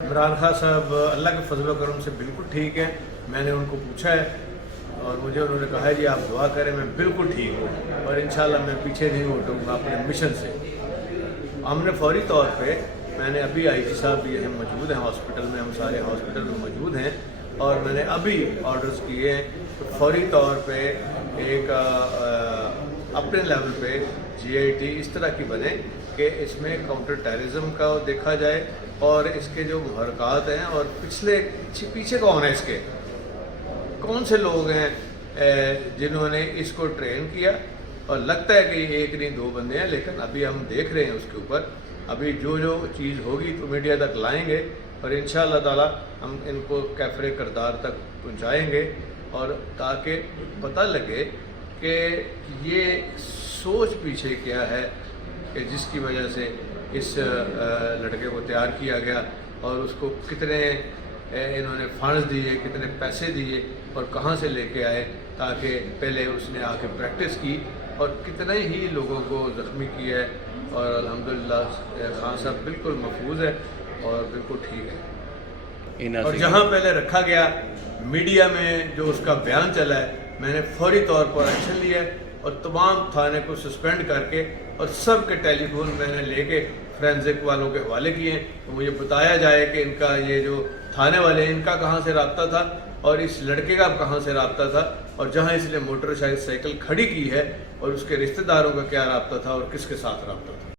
इमरान खान साहब अल्लाह के फजल करम से बिल्कुल ठीक है। मैंने उनको पूछा है और मुझे उन्होंने कहा है जी आप दुआ करें, मैं बिल्कुल ठीक हूँ और इंशाल्लाह मैं पीछे नहीं हटूँगा अपने मिशन से। हमने फौरी तौर पे, मैंने अभी आईजी साहब भी यहाँ मौजूद हैं हॉस्पिटल में, हम सारे हॉस्पिटल में मौजूद हैं और मैंने अभी ऑर्डर्स किए हैं तो फौरी तौर पे एक अपने लेवल पे GIT इस तरह की बने कि इसमें काउंटर टेररिज्म का देखा जाए और इसके जो मुहरकात हैं और पीछे कौन है, इसके कौन से लोग हैं जिन्होंने इसको ट्रेन किया। और लगता है कि एक नहीं दो बंदे हैं, लेकिन अभी हम देख रहे हैं उसके ऊपर। अभी जो चीज़ होगी तो मीडिया तक लाएंगे और इंशाअल्लाह ताला हम इनको कैफरे किरदार तक पहुंचाएंगे और ताकि पता लगे कि ये सोच पीछे क्या है कि जिसकी वजह से इस लड़के को तैयार किया गया और उसको कितने इन्होंने फंड्स दिए, कितने पैसे दिए और कहाँ से लेके आए, ताकि पहले उसने आके प्रैक्टिस की और कितने ही लोगों को ज़ख्मी किया है। और अल्हम्दुलिल्लाह खान साहब बिल्कुल महफूज है और बिल्कुल ठीक है। और जहाँ पहले रखा गया मीडिया में जो उसका बयान चला है, मैंने फौरी तौर पर एक्शन लिया है और तमाम थाने को सस्पेंड करके और सब के टेलीफोन मैंने लेके फोरेंसिक वालों के हवाले किए हैं। तो मुझे बताया जाए कि इनका ये जो थाने वाले हैं इनका कहाँ से रब्ता था और इस लड़के का कहाँ से रब्ता था और जहाँ इसने मोटरसाइकिल खड़ी की है और उसके रिश्तेदारों का क्या रब्ता था और किसके साथ रब्ता था।